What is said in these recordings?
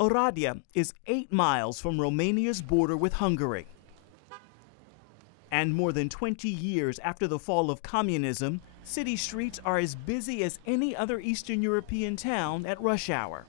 ORADEA is 8 miles from Romania's border with Hungary. And more than 20 years after the fall of communism, city streets are as busy as any other Eastern European town at rush hour.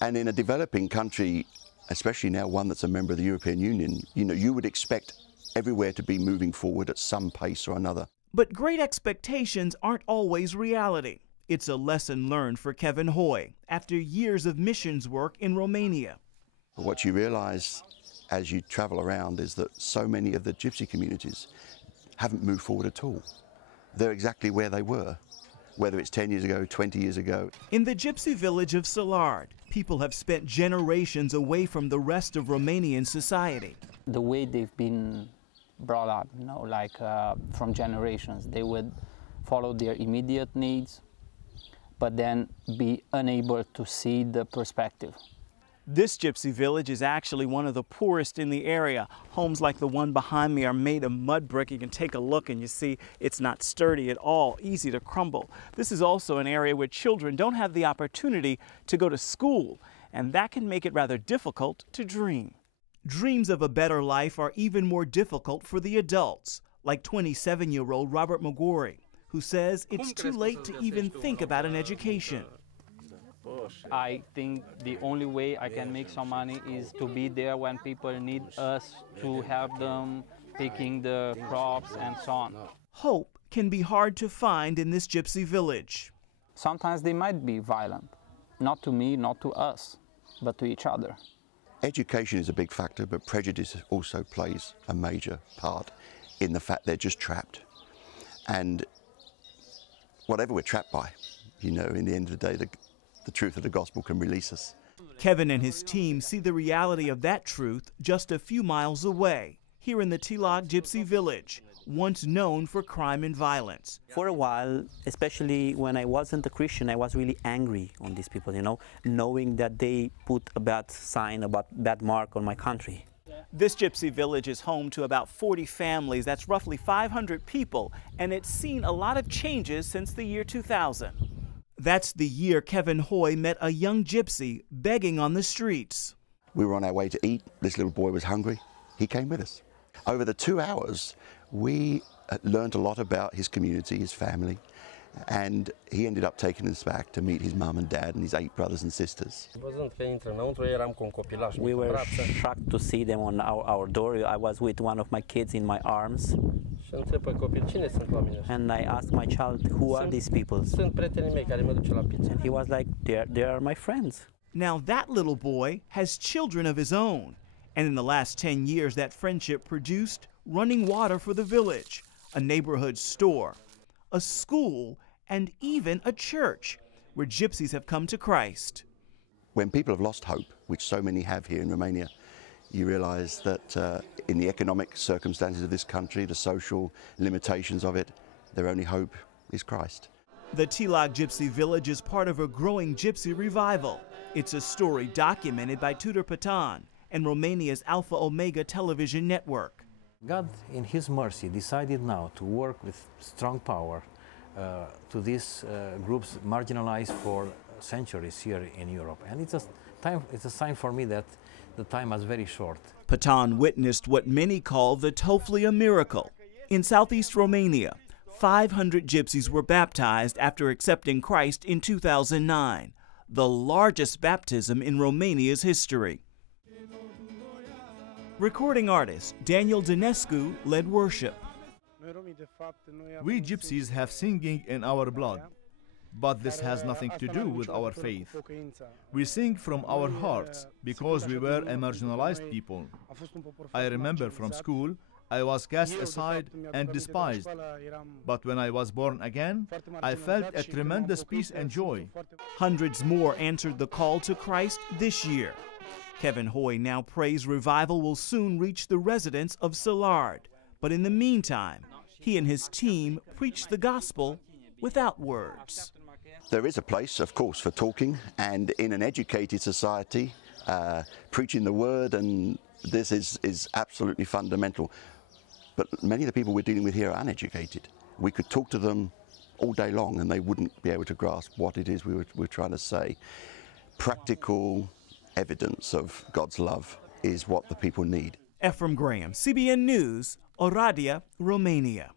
And in a developing country, especially now one that's a member of the European Union, you would expect everywhere to be moving forward at some pace or another. But great expectations aren't always reality. It's a lesson learned for Kevin Hoy after years of missions work in Romania. What you realize as you travel around is that so many of the gypsy communities haven't moved forward at all. They're exactly where they were, whether it's 10 years ago, 20 years ago. In the gypsy village of Salard, people have spent generations away from the rest of Romanian society. The way they've been brought up, from generations, they would follow their immediate needs, but then be unable to see the perspective. This gypsy village is actually one of the poorest in the area. Homes like the one behind me are made of mud brick. You can take a look and you see it's not sturdy at all, easy to crumble. This is also an area where children don't have the opportunity to go to school, and that can make it rather difficult to dream. Dreams of a better life are even more difficult for the adults, like 27-year-old Robert MOGIORI, who says it's too late to even think about an education. I think the only way I can make some money is to be there when people need us to help them picking the crops and so on. Hope can be hard to find in this gypsy village. Sometimes they might be violent, not to me, not to us, but to each other. Education is a big factor, but prejudice also plays a major part in the fact they're just trapped. And whatever we're trapped by, in the end of the day, the truth of the gospel can release us. Kevin and his team see the reality of that truth just a few miles away, here in the Tilog Gypsy village, once known for crime and violence. For a while, especially when I wasn't a Christian, I was really angry on these people, knowing that they put a bad sign, a bad mark on my country. This gypsy village is home to about 40 families. That's roughly 500 people, and it's seen a lot of changes since the year 2000. That's the year Kevin Hoy met a young gypsy begging on the streets. We were on our way to eat. This little boy was hungry. He came with us. Over the 2 hours, we learned a lot about his community, his family, and he ended up taking us back to meet his mum and dad and his 8 brothers and sisters. We were shocked to see them on our door. I was with one of my kids in my arms. And I asked my child, who are these people? And he was like, they are my friends. Now that little boy has children of his own. And in the last 10 years, that friendship produced running water for the village, a neighborhood store, a school, and even a church where gypsies have come to Christ. When people have lost hope, which so many have here in Romania, you realize that in the economic circumstances of this country, the social limitations of it, their only hope is Christ. The Tilog Gypsy Village is part of a growing gypsy revival. It's a story documented by TUDOR PETAN and Romania's Alfa Omega television network. God, in His mercy, decided now to work with strong power to these groups marginalized for centuries here in Europe. And it's a sign for me that the time was very short. PETAN witnessed what many call the Toflia miracle. In southeast Romania, 500 gypsies were baptized after accepting Christ in 2009, the largest baptism in Romania's history. Recording artist Daniel DINESCU led worship. We gypsies have singing in our blood, but this has nothing to do with our faith. We sing from our hearts because we were a marginalized people. I remember from school, I was cast aside and despised. But when I was born again, I felt a tremendous peace and joy. Hundreds more answered the call to Christ this year. Kevin Hoy now prays revival will soon reach the residents of Salard. But in the meantime, he and his team preach the gospel without words. There is a place, of course, for talking, and in an educated society, preaching the word, and this is absolutely fundamental. But many of the people we're dealing with here are uneducated. We could talk to them all day long and they wouldn't be able to grasp what it is we're trying to say. Practical evidence of God's love is what the people need. Ephraim Graham, CBN News, ORADEA, Romania.